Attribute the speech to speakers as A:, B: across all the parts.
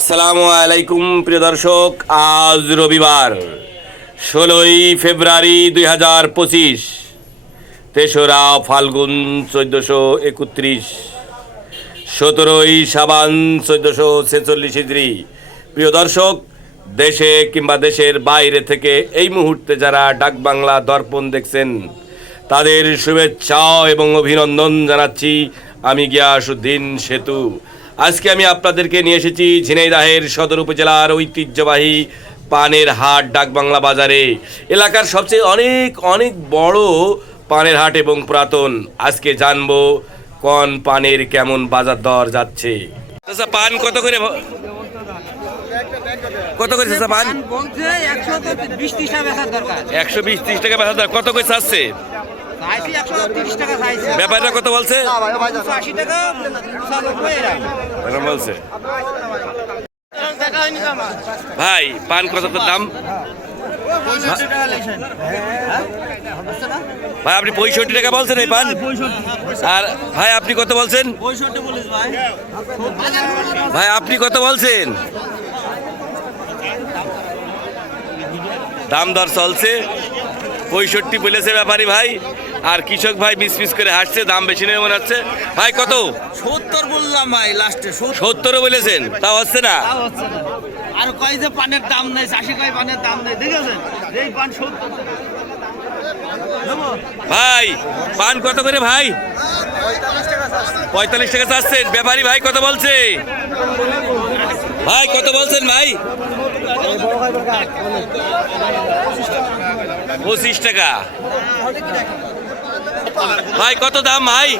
A: আসসালামু আলাইকুম, প্রিয় দর্শক, আজ রবিবার, ষোলোই ফেব্রুয়ারি দুই হাজার পঁচিশ, তেসরা ফাল্গুন চোদ্দোশো একত্রিশ, সতেরোই সাবান চোদ্দোশো ছেচল্লিশ ইদ্রি প্রিয় দর্শক, দেশে কিংবা দেশের বাইরে থেকে এই মুহূর্তে যারা ডাকবাংলা দর্পণ দেখছেন, তাদের শুভেচ্ছা এবং অভিনন্দন জানাচ্ছি। আমি গিয়াসুদ্দিন সেতু। আজকে আমি আপনাদেরকে নিয়ে এসেছি ঝিনাইদাহের সদর উপজেলার ঐতিহ্যবাহী পানের হাট ডাকবাংলা বাজারে। এলাকার সবচেয়ে অনেক অনেক বড় পানের হাট এবং পুরাতন। আজকে জানব কোন পানের কেমন বাজার দর যাচ্ছে। চাচা পান কত করে কত করে চাচা পান?
B: একশো বিশ ত্রিশ টাকা বেচার দরকার।
A: কত করে চাচ্ছে? ব্যাপারটা কত বলছে।
B: এরকম
A: বলছে। ভাই পান কত তো দাম? ভাই আপনি পঁয়ষট্টি টাকা বলছেন এই পান? আর ভাই আপনি কত বলছেন? ভাই আপনি কত বলছেন? দাম দর চলছে। পঁয়ষট্টি বলেছে ব্যাপারী ভাই। আর কৃষক ভাই মিস মিস করে হাসছে দাম বেশি নেই মনে হচ্ছে। ভাই কত?
B: সত্তর বললাম ভাই লাস্টে সত্তর।
A: সত্তরও বলেছেন তাও হচ্ছে না?
B: তাও হচ্ছে না। আর কয় যে পানের দাম নেই চাষি কয় পানের দাম নেই দেখেছেন? এই পান সত্তর।
A: ভাই পান কত করে ভাই? পঁয়তাল্লিশ টাকা চাচ্ছেন। ব্যাপারী ভাই কত বলছে? ভাই কত বলছেন ভাই? পঁচিশ টাকা। ভাই কত দাম ভাই?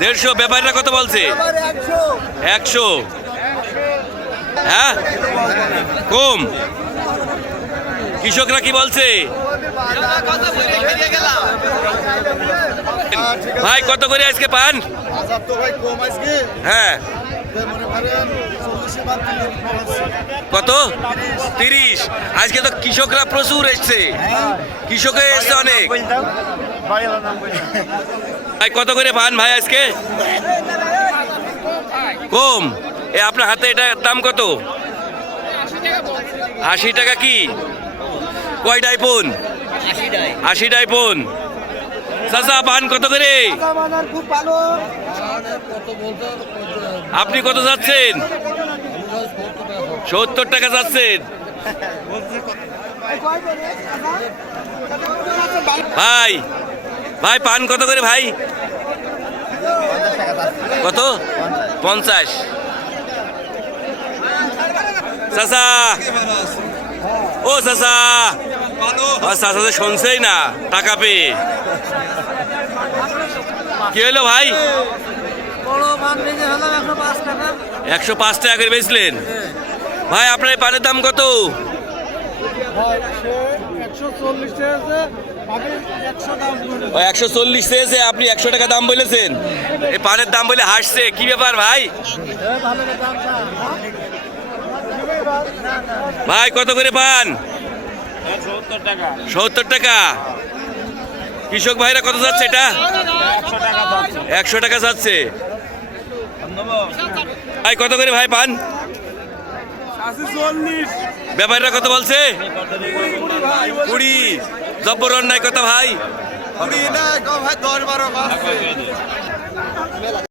A: দেড়শো ব্যাপারীরা কত বলছে? একশো। হ্যাঁ? কম। কৃষকরা কি বলছে? ভাই কত করে আজকে পান?
C: আজকে?
A: হ্যাঁ। কত? তিরিশ। আজকে তো কৃষকরা প্রচুর এসছে। কৃষক এসছে অনেক। ভাই, কত করে পান ভাই আজকে? কম। এ, আপনার হাতে এটা দাম কত? আশি টাকা কি? কয় ডাইপন আশি ডাইপন চাচা, পান কত করে? আপনি কত যাচ্ছেন? সত্তর টাকা যাচ্ছেন। ভাই ভাই, পান কত করে ভাই? কত? পঞ্চাশ। চাচা। ও চাচা। তো শুনছেই না, টাকা পেয়ে। কি হলো ভাই?
B: একশো পাঁচ টাকা।
A: করে বেচলেন? ভাই আপনার এই পানের দাম কত?
C: একশো চল্লিশ একশো
A: চেয়েছে আপনি একশো টাকা দাম বলেছেন। এই পানের দাম বলে হাসছে কি ব্যাপার ভাই? ভাই কত করে পান? সত্তর টাকা। কৃষক ভাইরা কত যাচ্ছে এটা? একশো টাকা যাচ্ছে। ভাই কত করে ভাই পান?
C: ব্যাপারটা
A: ব্যাপারীরা কত বলছে? কুড়ি। জব্বর অন্যায় কত ভাই।